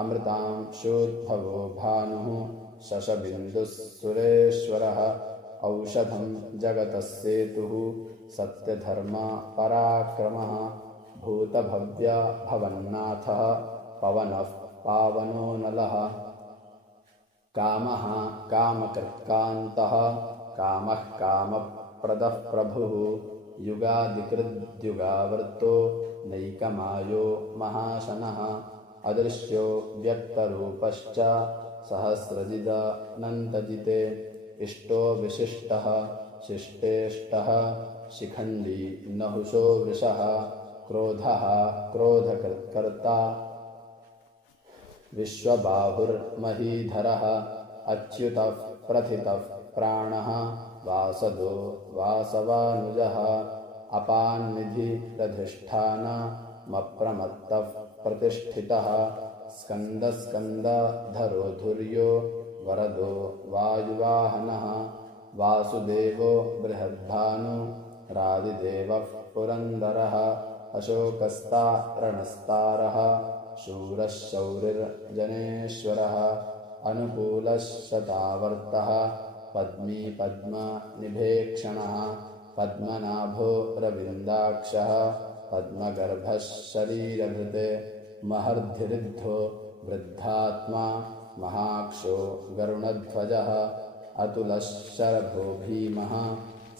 अमृतां शोद्भवो भानुः शशबिन्दुः सुरेश्वरः औषधं जगतस्सेतुः सत्यधर्मपराक्रमः भूतभव्य भवन्नाथः पवनः पावनो नलः कामः कामकृत्कान्तः कामः कामप्रदः प्रभुः युगादिकृद्युगावर्तो नैकमायो महाशनः अदृश्यो व्यक्तरूपश्च सहस्रजिदनन्तजिते इष्टो विशिष्टः शिष्टेष्टः शिखण्डी नहुषो वृषः क्रोधः क्रोधकर्ता विश्वबाहुर्महीधरः अच्युतः प्रथितः प्राणः वासदो वासवानुजः अपान्निधिरधिष्ठानमप्रमत्तः प्रतिष्ठितः स्कन्दस्कन्धरो धुर्यो वरदो वायुवाहनः वासुदेवो बृहद्भानुरादिदेवः पुरन्दरः अशोकस्तारणस्तारः शूरः शौरिर्जनेश्वरः अनुकूलः शतावर्तः पद्मी पद्मनिभेक्षणः पद्मनाभो रविन्दाक्षः पद्मगर्भः शरीरभृते महर्धिरिद्धो वृद्धात्मा महाक्षो गरुणध्वजः अतुलः शरभो भीमः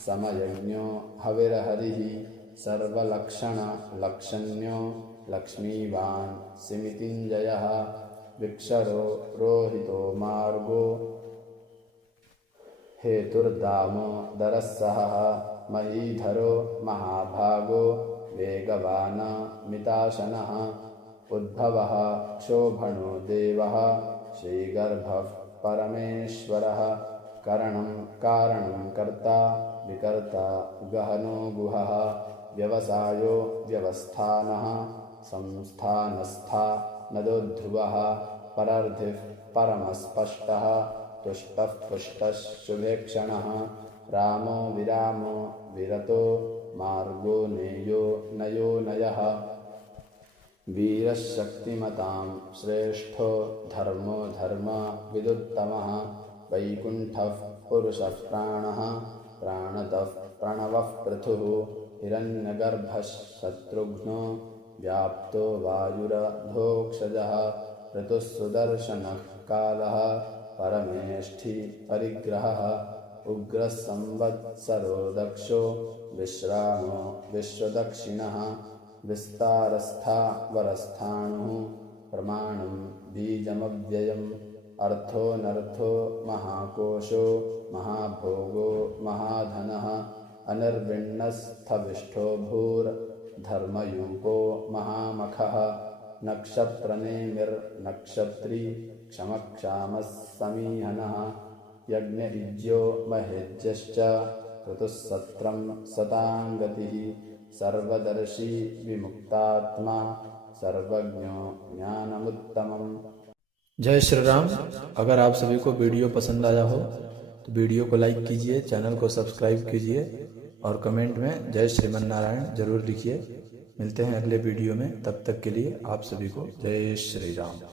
समयज्ञो हविर्हरिः सर्वलक्षणलक्षण्यो लक्ष्मीवान् सिमितिञ्जयः विक्षरो रोहितो मार्गो हेतुर्दामोदरः सहः महीधरो महाभागो वेगवान् मिताशनः उद्भवः क्षोभणो देवः श्रीगर्भः परमेश्वरः करणं कारणं कर्ता विकर्ता गहनो गुहः व्यवसायो व्यवस्थानः संस्थानस्था नदोध्रुवः परर्धिः परमस्पष्टः तुष्टः पुष्टः शुभेक्षणः रामो विरामो विरतो मार्गो नेयो नयो नयः वीरः शक्तिमतां श्रेष्ठो धर्मो धर्मविदुत्तमः वैकुण्ठः पुरुषः प्राणः प्राणतः प्रणवः पृथुः हिरण्यगर्भः शत्रुघ्नो व्याप्तो वायुरधोक्षजः ऋतुः सुदर्शनः कालः परमेष्ठी परिग्रहः उग्रः संवत्सरो दक्षो विश्रामो विश्वदक्षिणः विस्तारस्थावरस्थाणुः प्रमाणं बीजमव्ययम् अर्थोऽनर्थो महाकोशो महाभोगो महाधनः अनिर्विण्णस्थविष्ठो भूर्धर्मयूपो महामखः नक्षत्रनेमिर्नक्षत्री क्षमक्षामः समीहनः यज्ञयुज्यो महेज्यश्च ऋतुः सत्रं सताङ्गतिः सर्वदर्शी विमुक्तात्मा सर्वज्ञो ज्ञानमुत्तमम्। जय श्री राम। अगर आप सभी को वीडियो पसंद आया हो तो वीडियो को लाइक कीजिए, चैनल को सब्सक्राइब कीजिए और कमेंट में जय श्रीमन्नारायण जरूर लिखिए। मिलते हैं अगले वीडियो में, तब तक के लिए आप सभी को जय श्री राम।